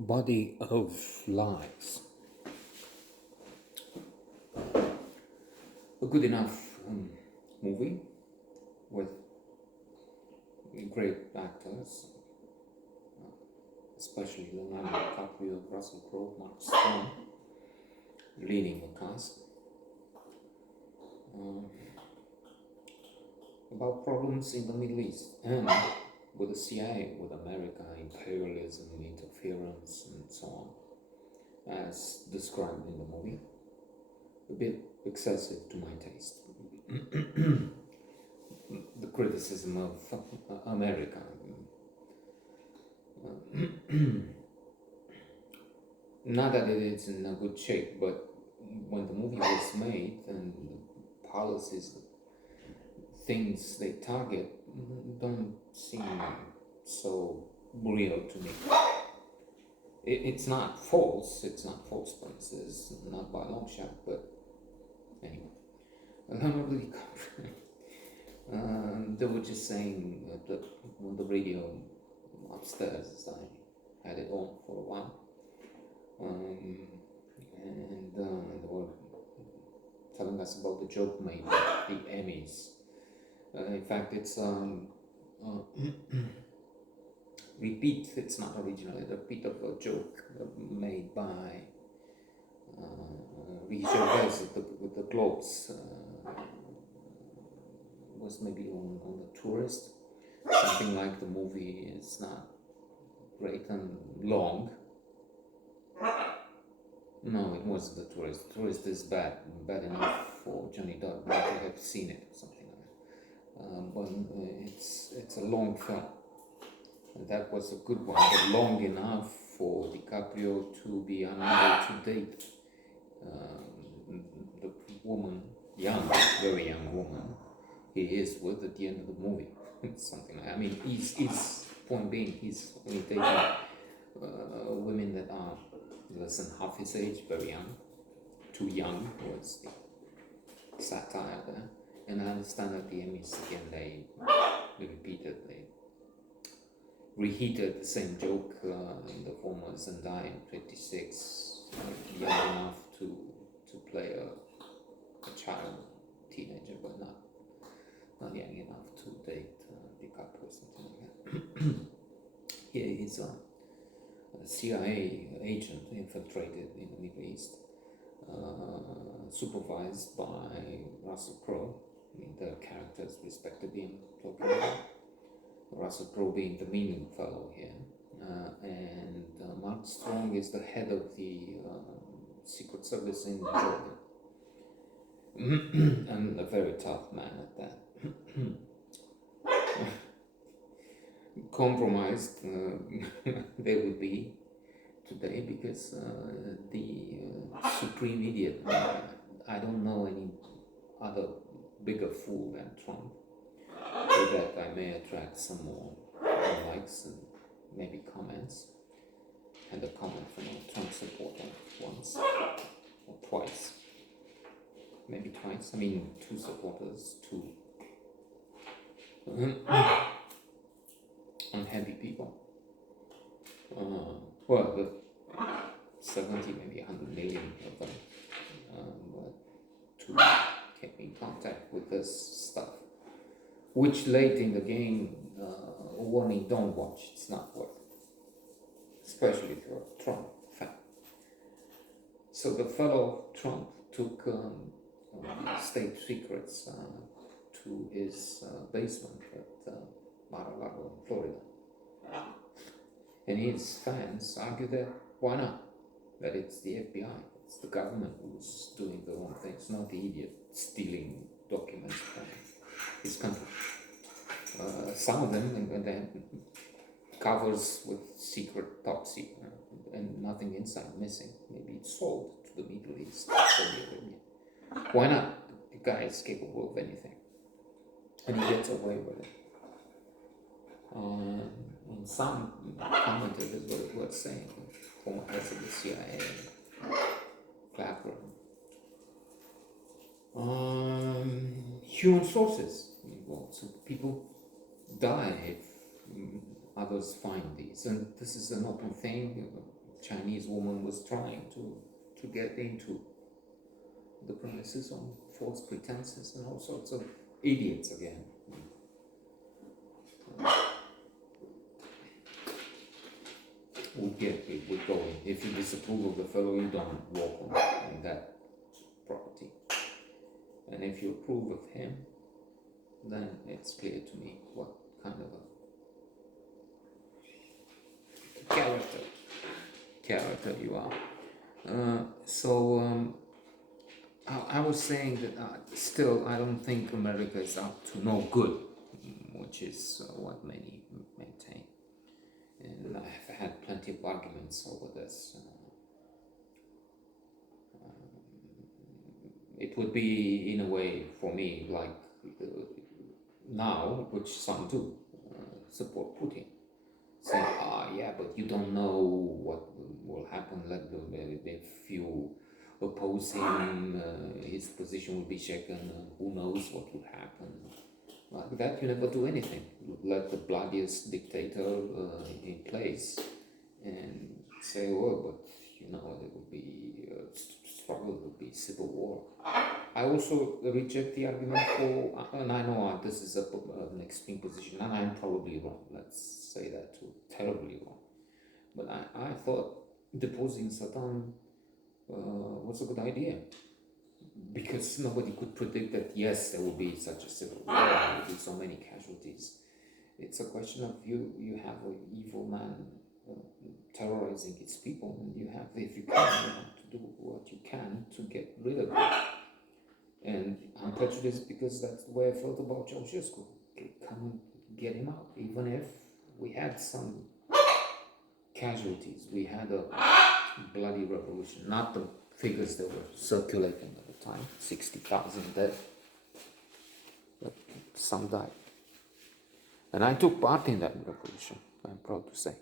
Body of Lies. A good enough movie with great actors, especially Leonardo DiCaprio, Russell Crowe, Mark Strong leading the cast. About problems in the Middle East and with the CIA, with America, imperialism, interference, and so on, as described in the movie. A bit excessive to my taste. The criticism of America. Not that it is in a good shape, but when the movie was made and the policies, things they target don't seem so real to me. It's not false premises, not by a long shot, but anyway. Leonardo DiCaprio. They were just saying on the radio upstairs as I had it on for a while. And they were telling us about the joke made by the Emmys. In fact, it's repeat, it's not originally a repeat of a joke made by Ricky Gervais with the Globes. Was maybe on The Tourist, something like the movie is not great and long. No, it wasn't The Tourist. The Tourist is bad enough for Johnny Depp not to have seen it or something like that. But it's a long film, and that was a good one, but long enough for DiCaprio to be unable to date the woman, very young woman, he is with at the end of the movie. Something like, I mean, his point being, he's only dating women that are less than half his age, very young. Too young was the satire there. And I understand that the Emmys, again, they reheated the same joke in the form of Zendaya, 56, young enough to play a child, teenager, but not young enough to date DiCaprio or something like that. Here he's a CIA agent infiltrated in the Middle East, supervised by Russell Crowe. I mean, their characters respectively I'm talking about. Russell Crowe being the mean fellow here, and Mark Strong is the head of the Secret Service in Jordan, and a very tough man at that. Compromised they would be today because the supreme idiot, I don't know any other bigger fool than Trump. With that I may attract some more likes and maybe comments, and a comment from a Trump supporter once or twice, maybe twice, I mean 2 supporters, 2 unhappy people. Well, the 70, maybe 100 million of them to get in contact with this stuff, which late in the game, warning, don't watch, it's not worth it, especially if you're a Trump fan. So the fellow Trump took state secrets to his basement at Mar-a-Lago in Florida. And his fans argue that why not? That it's the FBI, it's the government who's doing the wrong things, not the idiot stealing documents from his country. Some of them, and then covers with secret, top secret, and nothing inside missing. Maybe it's sold to the Middle East, Saudi Arabia. Why not? The guy is capable of anything, and he gets away with it. And some commentators were saying, former heads of the CIA, Clapper, human sources involved. So people die if others find these, and this is an open thing. Chinese woman was trying to get into the premises on false pretenses and all sorts of idiots again. Would get it, would go in. If you disapprove of the fellow, you don't walk on that property. And if you approve of him, then it's clear to me what kind of a character you are. I was saying that still I don't think America is up to no good, which is what many maintain. And I've had plenty of arguments over this. It would be, in a way, for me, like now, which some do, support Putin. Say, yeah, but you don't know what will happen. If you oppose him, his position will be shaken. Who knows what will happen? Like that, you never do anything. Let the bloodiest dictator in place and say, well, but you know, there will be struggle, there will be civil war. I also reject the argument for, and I know this is an extreme position, and I'm probably wrong. Let's say that too, terribly wrong. But I thought deposing Saddam was a good idea, because nobody could predict that, yes, there will be such a civil war, there will be so many casualties. It's a question of you have an evil man terrorizing its people, and you have, if you can, you have to do what you can to get rid of it. And I'm prejudiced because that's the way I felt about Ceausescu. Come get him out. Even if we had some casualties, we had a bloody revolution, not the figures that were circulating at the time, 60,000 dead, but some died. And I took part in that revolution, I'm proud to say.